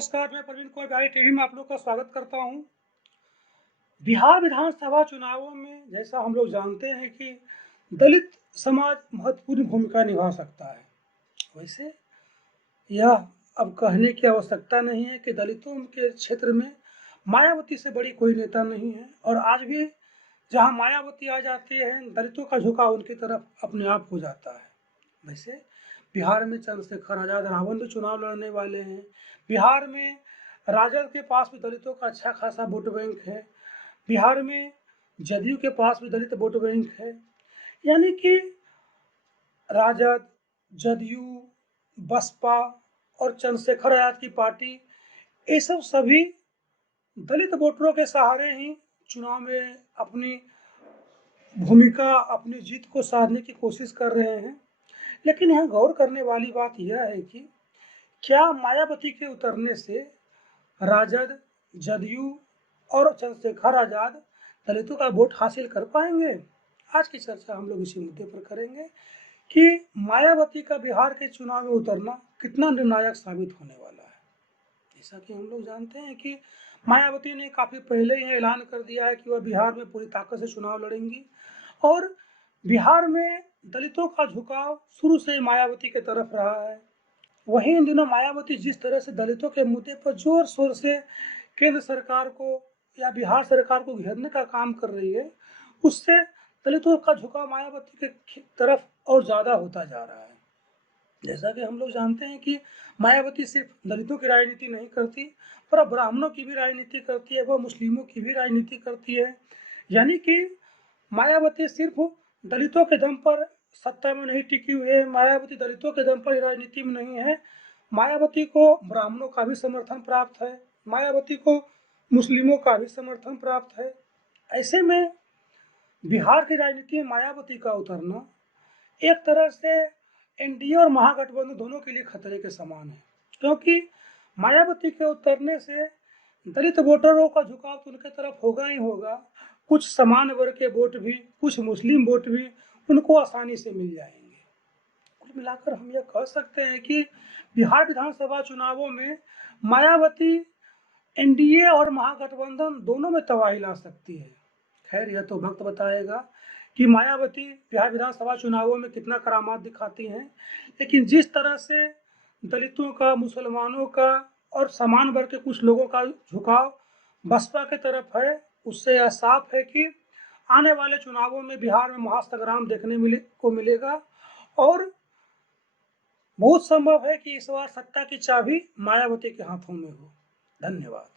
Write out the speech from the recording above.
नमस्कार, मैं प्रवीण कौर बिहारी टीवी में आप लोग का स्वागत करता हूं। बिहार विधानसभा चुनावों में जैसा हम लोग जानते हैं कि दलित समाज महत्वपूर्ण भूमिका निभा सकता है। वैसे यह अब कहने की आवश्यकता नहीं है कि दलितों के क्षेत्र में मायावती से बड़ी कोई नेता नहीं है, और आज भी जहां मायावती आ जाती है, दलितों का झुकाव उनकी तरफ अपने आप हो जाता है। वैसे बिहार में चंद्रशेखर आजाद रावण भी चुनाव लड़ने वाले हैं। बिहार में राजद के पास भी दलितों का अच्छा खासा वोट बैंक है। बिहार में जदयू के पास भी दलित वोट बैंक है। यानी कि राजद, जदयू, बसपा और चंद्रशेखर आजाद की पार्टी, ये सब सभी दलित वोटरों के सहारे ही चुनाव में अपनी भूमिका, अपनी जीत को साधने की कोशिश कर रहे हैं। लेकिन यहाँ गौर करने वाली बात यह है कि क्या मायावती के उतरने से राजद, जदयू और चंद्रशेखर आजाद दलितों का वोट हासिल कर पाएंगे? आज की चर्चा हम लोग इसी मुद्दे पर करेंगे कि मायावती का बिहार के चुनाव में उतरना कितना निर्णायक साबित होने वाला है। जैसा कि हम लोग जानते हैं कि मायावती ने काफी पहले ही ऐलान कर दिया है कि वह बिहार में पूरी ताकत से चुनाव लड़ेंगी, और बिहार में दलितों का झुकाव शुरू से ही मायावती की तरफ रहा है। वहीं इन दिनों मायावती जिस तरह से दलितों के मुद्दे पर जोर शोर से केंद्र सरकार को या बिहार सरकार को घेरने का काम कर रही है, उससे दलितों का झुकाव मायावती के तरफ और ज्यादा होता जा रहा है। जैसा कि हम लोग जानते हैं कि मायावती सिर्फ दलितों की राजनीति नहीं करती, पर ब्राह्मणों की भी राजनीति करती है, वह मुस्लिमों की भी राजनीति करती है। यानी कि मायावती सिर्फ दलितों के दम पर सत्ता में नहीं टिकी हुई है, मायावती दलितों के दम पर राजनीति में नहीं है। मायावती को ब्राह्मणों का भी समर्थन प्राप्त है, मायावती को मुस्लिमों का भी समर्थन प्राप्त है। ऐसे में बिहार की राजनीति में मायावती का उतरना एक तरह से एनडीए और महागठबंधन दोनों के लिए खतरे के समान है, क्योंकि मायावती के उतरने से दलित वोटरों का झुकाव तो उनके तरफ होगा ही होगा, कुछ समान वर्ग के वोट भी, कुछ मुस्लिम वोट भी उनको आसानी से मिल जाएंगे। कुल मिलाकर हम यह कह सकते हैं कि बिहार विधानसभा चुनावों में मायावती एनडीए और महागठबंधन दोनों में तबाही ला सकती है। खैर, यह तो वक्त बताएगा कि मायावती बिहार विधानसभा चुनावों में कितना करामात दिखाती हैं। लेकिन जिस तरह से दलितों का, मुसलमानों का और समान वर्ग के कुछ लोगों का झुकाव बसपा की तरफ है, उससे यह साफ है कि आने वाले चुनावों में बिहार में महासंग्राम देखने को मिलेगा, और बहुत संभव है कि इस बार सत्ता की चाबी मायावती के हाथों में हो। धन्यवाद।